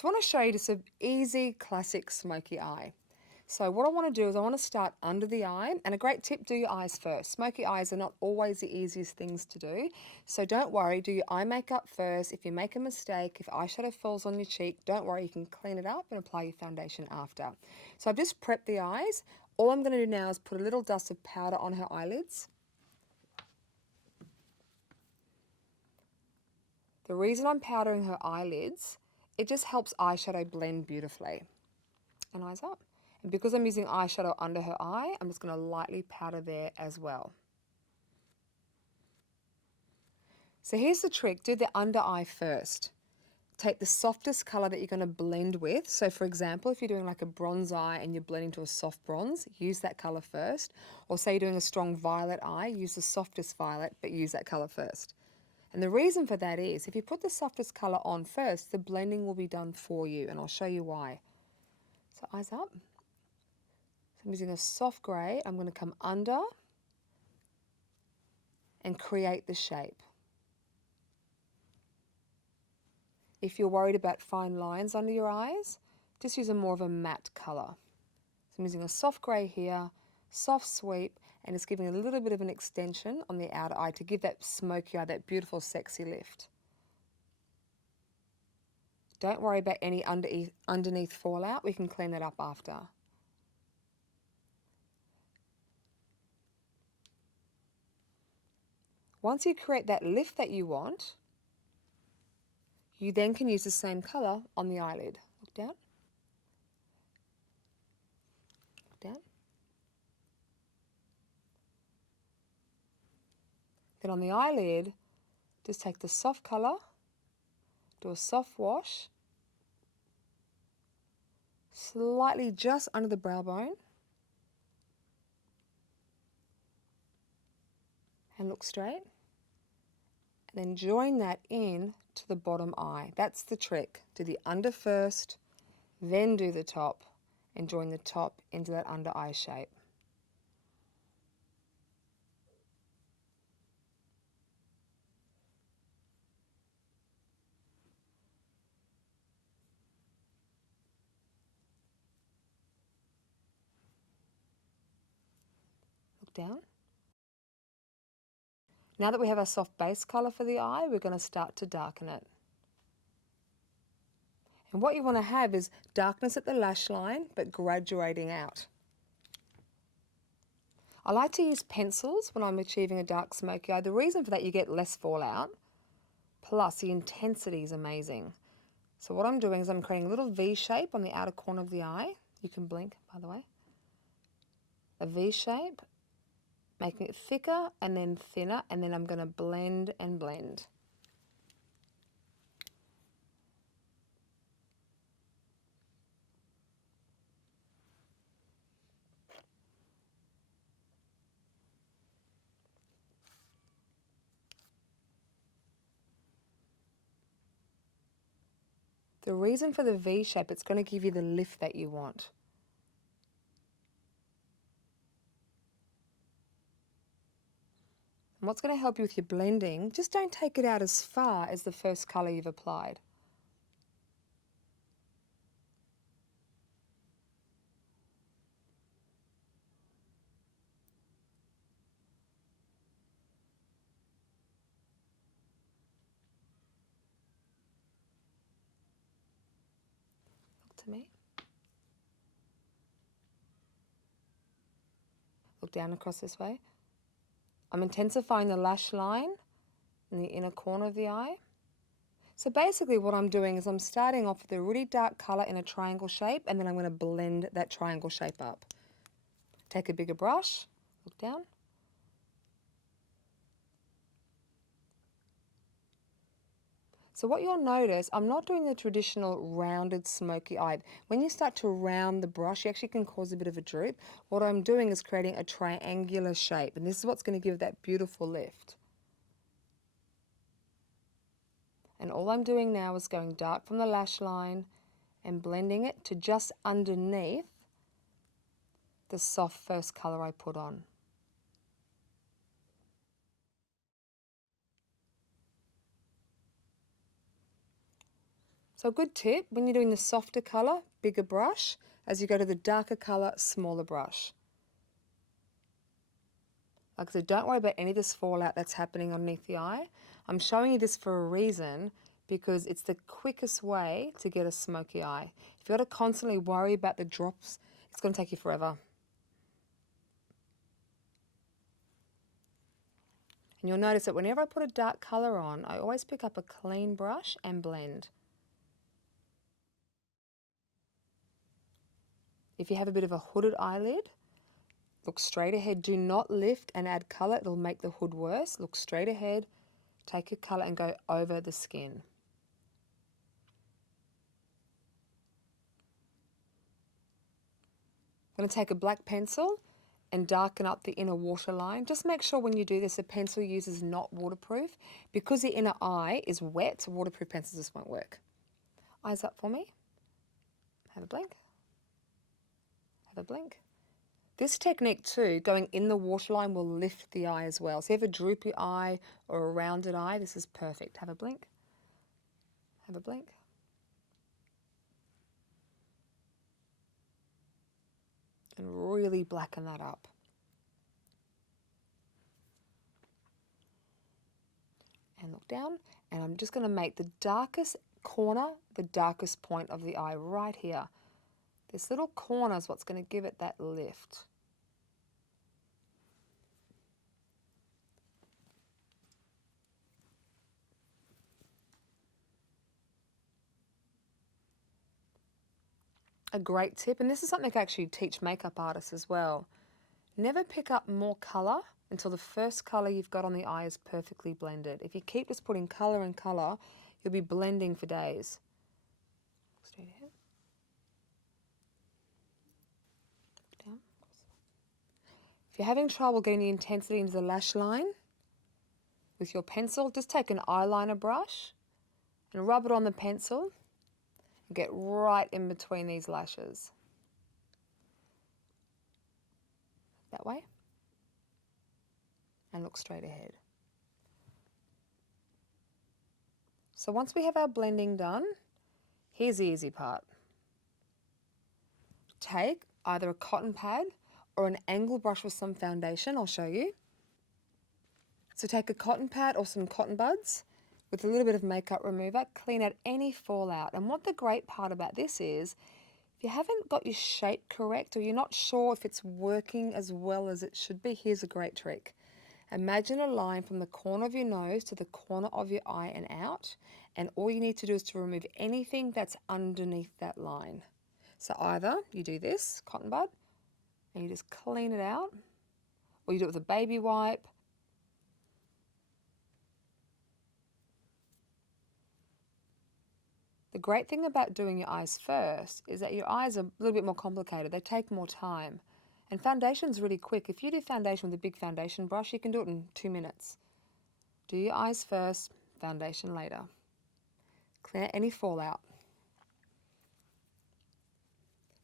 So I want to show you just an easy, classic smoky eye. So what I want to do is I want to start under the eye, and a great tip, do your eyes first. Smoky eyes are not always the easiest things to do, so don't worry, do your eye makeup first. If you make a mistake, if eyeshadow falls on your cheek, don't worry, you can clean it up and apply your foundation after. So I've just prepped the eyes. All I'm going to do now is put a little dust of powder on her eyelids. The reason I'm powdering her eyelids, it just helps eyeshadow blend beautifully. And eyes up. And because I'm using eyeshadow under her eye, I'm just going to lightly powder there as well. So here's the trick, do the under eye first. Take the softest colour that you're going to blend with. So for example, if you're doing like a bronze eye and you're blending to a soft bronze, use that colour first. Or say you're doing a strong violet eye, use the softest violet, but use that colour first. And the reason for that is, if you put the softest colour on first, the blending will be done for you, and I'll show you why. So eyes up. So I'm using a soft grey. I'm going to come under and create the shape. If you're worried about fine lines under your eyes, just use a more of a matte colour. So I'm using a soft grey here, soft sweep, and it's giving a little bit of an extension on the outer eye to give that smoky eye, that beautiful sexy lift. Don't worry about any underneath fallout, we can clean that up after. Once you create that lift that you want, you then can use the same colour on the eyelid. Look down. Look down. Then on the eyelid, just take the soft colour, do a soft wash, slightly just under the brow bone, and look straight. And then join that in to the bottom eye. That's the trick. Do the under first, then do the top, and join the top into that under eye shape. Look down. Now that we have our soft base colour for the eye, we're going to start to darken it. And what you want to have is darkness at the lash line, but graduating out. I like to use pencils when I'm achieving a dark smoky eye. The reason for that, you get less fallout, plus the intensity is amazing. So what I'm doing is I'm creating a little V shape on the outer corner of the eye. You can blink, by the way. A V shape, making it thicker and then thinner, and then I'm going to blend and blend. The reason for the V shape, it's going to give you the lift that you want. And what's going to help you with your blending, just don't take it out as far as the first colour you've applied. Look to me. Look down across this way. I'm intensifying the lash line in the inner corner of the eye. So basically what I'm doing is I'm starting off with a really dark colour in a triangle shape, and then I'm going to blend that triangle shape up. Take a bigger brush, look down. So what you'll notice, I'm not doing the traditional rounded smoky eye. When you start to round the brush, you actually can cause a bit of a droop. What I'm doing is creating a triangular shape, and this is what's going to give that beautiful lift. And all I'm doing now is going dark from the lash line and blending it to just underneath the soft first colour I put on. So a good tip, when you're doing the softer colour, bigger brush. As you go to the darker colour, smaller brush. Like I said, don't worry about any of this fallout that's happening underneath the eye. I'm showing you this for a reason because it's the quickest way to get a smoky eye. If you've got to constantly worry about the drops, it's going to take you forever. And you'll notice that whenever I put a dark colour on, I always pick up a clean brush and blend. If you have a bit of a hooded eyelid, look straight ahead. Do not lift and add colour. It'll make the hood worse. Look straight ahead. Take your colour and go over the skin. I'm going to take a black pencil and darken up the inner waterline. Just make sure when you do this, the pencil you use is not waterproof. Because the inner eye is wet, waterproof pencils just won't work. Eyes up for me. Have a blink. Have a blink. This technique too, going in the waterline, will lift the eye as well. So if you have a droopy eye or a rounded eye, this is perfect. Have a blink. Have a blink. And really blacken that up. And look down, and I'm just going to make the darkest corner the darkest point of the eye right here. This little corner is what's going to give it that lift. A great tip, and this is something I actually teach makeup artists as well. Never pick up more colour until the first colour you've got on the eye is perfectly blended. If you keep just putting colour and colour, you'll be blending for days. Straight ahead. Down. If you're having trouble getting the intensity into the lash line with your pencil, just take an eyeliner brush and rub it on the pencil and get right in between these lashes. That way. And look straight ahead. So once we have our blending done, here's the easy part. Take either a cotton pad or an angle brush with some foundation, I'll show you. So take a cotton pad or some cotton buds with a little bit of makeup remover, clean out any fallout. And what the great part about this is, if you haven't got your shape correct or you're not sure if it's working as well as it should be, here's a great trick. Imagine a line from the corner of your nose to the corner of your eye and out, and all you need to do is to remove anything that's underneath that line. So either you do this, cotton bud, and you just clean it out, or you do it with a baby wipe. The great thing about doing your eyes first is that your eyes are a little bit more complicated. They take more time. And foundation's really quick. If you do foundation with a big foundation brush, you can do it in 2 minutes. Do your eyes first, foundation later. Clear any fallout.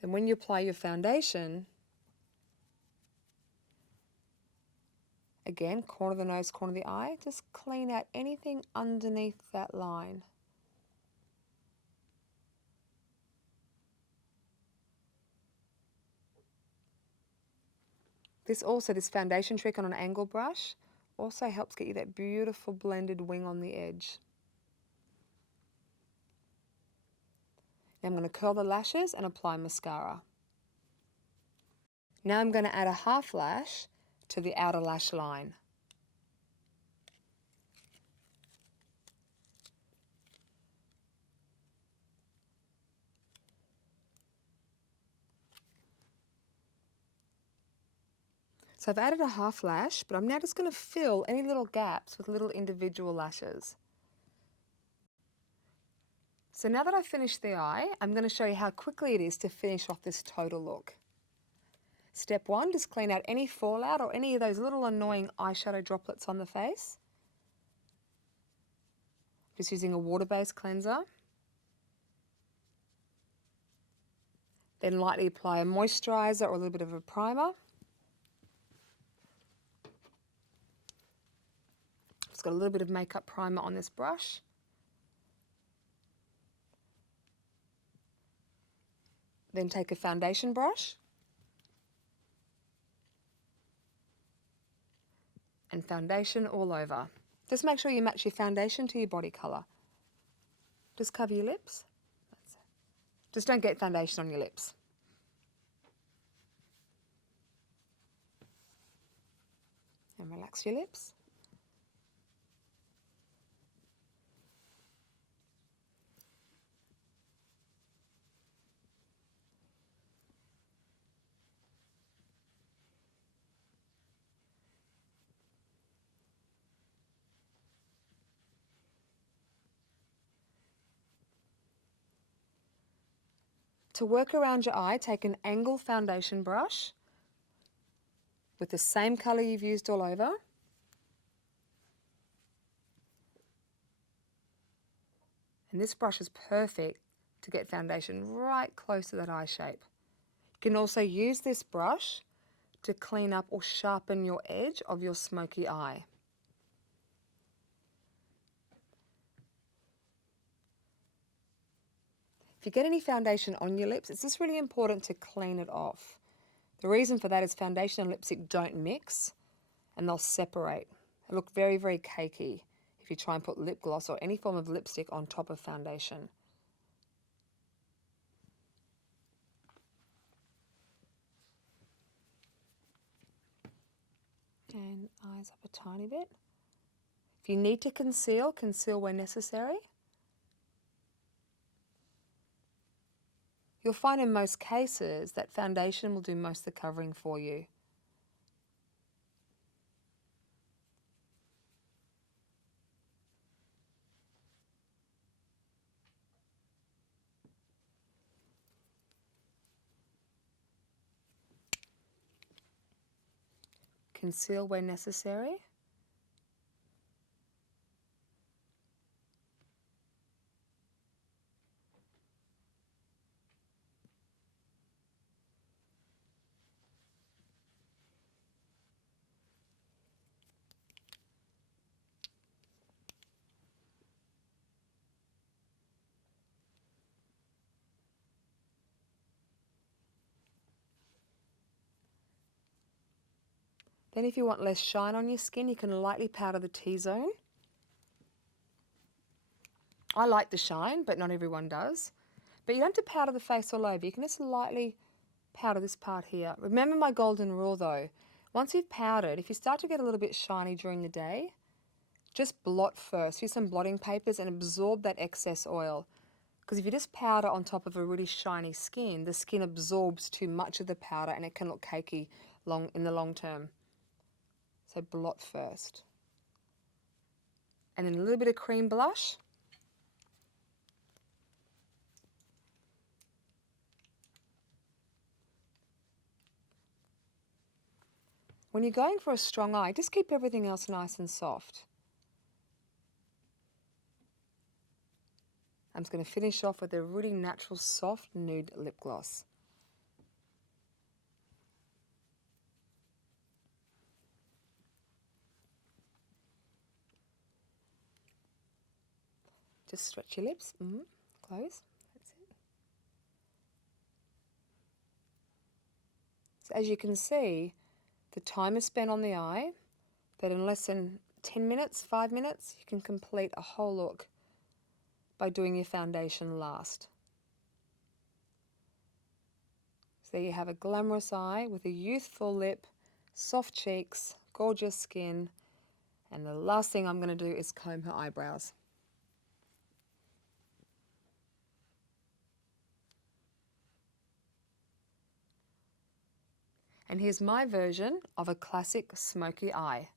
Then when you apply your foundation, again, corner of the nose, corner of the eye, just clean out anything underneath that line. This foundation trick on an angle brush also helps get you that beautiful blended wing on the edge. Now I'm going to curl the lashes and apply mascara. Now I'm going to add a half lash to the outer lash line. So I've added a half lash, but I'm now just going to fill any little gaps with little individual lashes. So now that I've finished the eye, I'm going to show you how quickly it is to finish off this total look. Step 1, just clean out any fallout or any of those little annoying eyeshadow droplets on the face. Just using a water-based cleanser. Then lightly apply a moisturiser or a little bit of a primer. Just got a little bit of makeup primer on this brush. Then take a foundation brush and foundation all over. Just make sure you match your foundation to your body colour. Just cover your lips. That's it. Just don't get foundation on your lips. And relax your lips. To work around your eye, take an angle foundation brush with the same colour you've used all over. And this brush is perfect to get foundation right close to that eye shape. You can also use this brush to clean up or sharpen your edge of your smoky eye. If you get any foundation on your lips, it's just really important to clean it off. The reason for that is foundation and lipstick don't mix and they'll separate. They look very, very cakey if you try and put lip gloss or any form of lipstick on top of foundation. And eyes up a tiny bit. If you need to conceal, conceal where necessary. You'll find in most cases that foundation will do most of the covering for you. Conceal where necessary. Then if you want less shine on your skin, you can lightly powder the T-zone. I like the shine, but not everyone does. But you don't have to powder the face all over. You can just lightly powder this part here. Remember my golden rule though. Once you've powdered, if you start to get a little bit shiny during the day, just blot first. Use some blotting papers and absorb that excess oil. Because if you just powder on top of a really shiny skin, the skin absorbs too much of the powder and it can look cakey in the long term. So blot first. And then a little bit of cream blush. When you're going for a strong eye, just keep everything else nice and soft. I'm just going to finish off with a really natural soft nude lip gloss. Just stretch your lips. Close. That's it. So as you can see, the time is spent on the eye, but in less than 10 minutes, 5 minutes, you can complete a whole look by doing your foundation last. So there you have a glamorous eye with a youthful lip, soft cheeks, gorgeous skin, and the last thing I'm going to do is comb her eyebrows. And here's my version of a classic smoky eye.